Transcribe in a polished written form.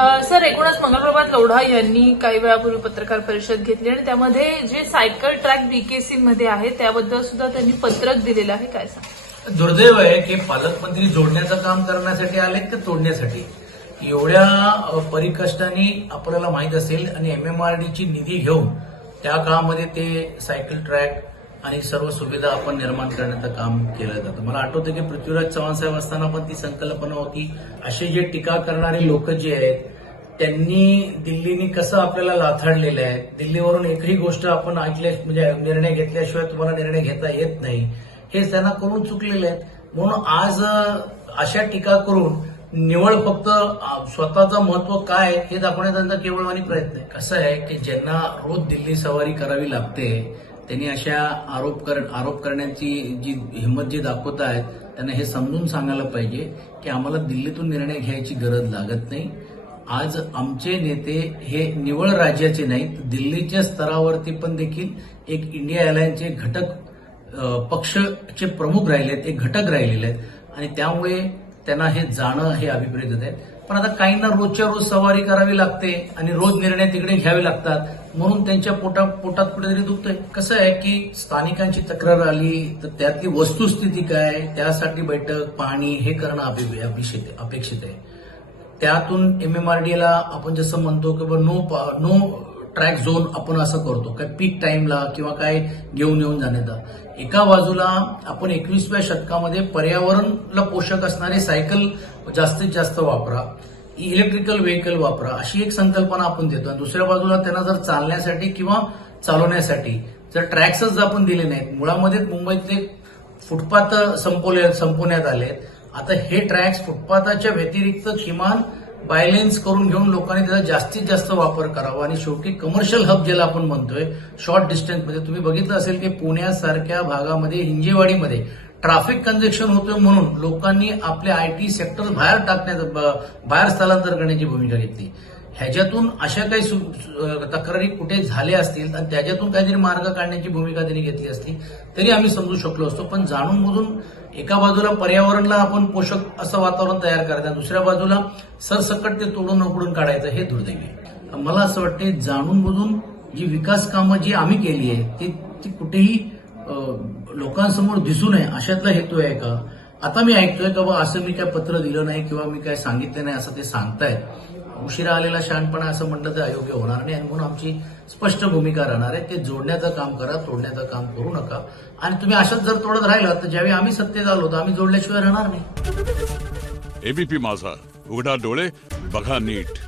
Sir, एकूणच मंगलप्रभात लोढा यांनी काही वेळापूर्वी पत्रकार परिषद घेतली आणि त्यामध्ये जे सायकल ट्रॅक बीकेसी मध्ये आहे त्याबद्दल सुद्धा त्यांनी पत्रक दिलेलं आहे. काय सांग? दुर्दैव आहे की पालकमंत्री जोडण्याचं काम करण्यासाठी आलेत का तोडण्यासाठी? एवढ्या परिकष्टाने आपल्याला माहित असेल आणि एमएमआरडीची निधी घेऊन त्या काळामध्ये ते सायकल ट्रॅक आणि सर्व सुविधा आपण निर्माण करण्याचं काम केलं जातं. मला आठवतं की पृथ्वीराज चव्हाण साहेब असताना पण ती संकल्पना होती. असे जे टीका करणारे लोक जे आहेत त्यांनी दिल्लीने कसं आपल्याला लाथाडलेलं आहे. दिल्लीवरून एकही गोष्ट आपण ऐकल्या म्हणजे निर्णय घेतल्याशिवाय तुम्हाला निर्णय घेता येत नाही, हे त्यांना करून चुकलेले आहेत. म्हणून आज अशा टीका करून निवळ फक्त स्वतःचं महत्व काय हे दाखवण्याचा केवळ प्रयत्न आहे. कसं आहे की ज्यांना रोज दिल्ली सवारी करावी लागते त्यांनी अशा आरोप करण्याची जी हिंमत जी दाखवत आहेत त्यांना हे समजून सांगायला पाहिजे की आम्हाला दिल्लीतून निर्णय घ्यायची गरज लागत नाही. आज आमचे नेते हे निवळ राज्याचे नाहीत, दिल्लीच्या स्तरावरती पण देखील एक इंडिया अलायन्सचे घटक पक्षाचे प्रमुख राहिलेत, एक घटक राहिलेले आहेत आणि त्यामुळे त्यांना हे जाणं हे अभिप्रेत आहे. पण आता काहींना रोजच्या रोज सवारी करावी लागते आणि रोज निर्णय तिकडे घ्यावे लागतात म्हणून त्यांच्या पोटात कुठेतरी दुखतंय. कसं आहे की स्थानिकांची तक्रार आली तर त्यातली वस्तुस्थिती काय, त्यासाठी बैठक पाहणी हे करणं अपेक्षित आहे. त्यातून एमएमआरडीला आपण जसं म्हणतो की नो ट्रॅक झोन आपण असं करतो काय पीक टाइमला किंवा काय घेऊन येऊन जाण्याचा. एका बाजूला आपण 21व्या शतकामध्ये पर्यावरणला पोषक असणारे सायकल जास्तीत जास्त वापरा, इलेक्ट्रिकल व्हेकल वापरा अशी एक संकल्पना आपण देतो. दुसऱ्या बाजूला त्यांना जर चालण्यासाठी किंवा चालवण्यासाठी जर ट्रॅक्सच आपण दिले नाहीत. मुळामध्ये मुंबईतले फुटपाथ संपवण्यात आलेत. आता हे ट्रॅक्स फुटपाथाच्या व्यतिरिक्त किमान बायलेन्स करून घेऊन लोकांनी त्याचा जास्तीत जास्त वापर करावा आणि शेवटी कमर्शियल हब ज्याला आपण म्हणतोय शॉर्ट डिस्टन्समध्ये तुम्ही बघितलं असेल की पुण्यासारख्या भागामध्ये हिंजेवाडीमध्ये ट्रॅफिक कंजेक्शन होतोय म्हणून लोकांनी आपले आयटी सेक्टर बाहेर स्थलांतर करण्याची भूमिका घेतली. ह्याच्यातून अशा काही तक्रारी कुठे झाल्या असतील आणि त्याच्यातून काहीतरी मार्ग काढण्याची भूमिका त्यांनी घेतली असती तरी आम्ही समजू शकलो असतो. पण जाणून बुजून एका बाजूला पर्यावरणाला आपण पोषक असं वातावरण तयार करायचं, दुसऱ्या बाजूला सरसकट ते तोडून उकडून काढायचं हे दुर्दैवी आहे. मला असं वाटते जाणून बुजून जी विकास कामं जी आम्ही केली आहे ती कुठेही लोकांसमोर दिसू नये अशातला हेतू आहे का? आता मी ऐकतोय का असं मी काय पत्र दिलं नाही किंवा मी काय सांगितलं नाही असं ते सांगतायत. उशिरा आलेला शहाणपणा असं म्हटलं तर अयोग्य होणार नाही आणि म्हणून आमची स्पष्ट भूमिका राहणार आहे. ते जोडण्याचं काम करा, तोडण्याचं काम करू नका. आणि तुम्ही अशाच जर तोडत राहिला तर ज्यावेळी आम्ही सत्तेत आलो तर आम्ही जोडल्याशिवाय राहणार नाही. एबीपी माझा, उघडा डोळे बघा नीट.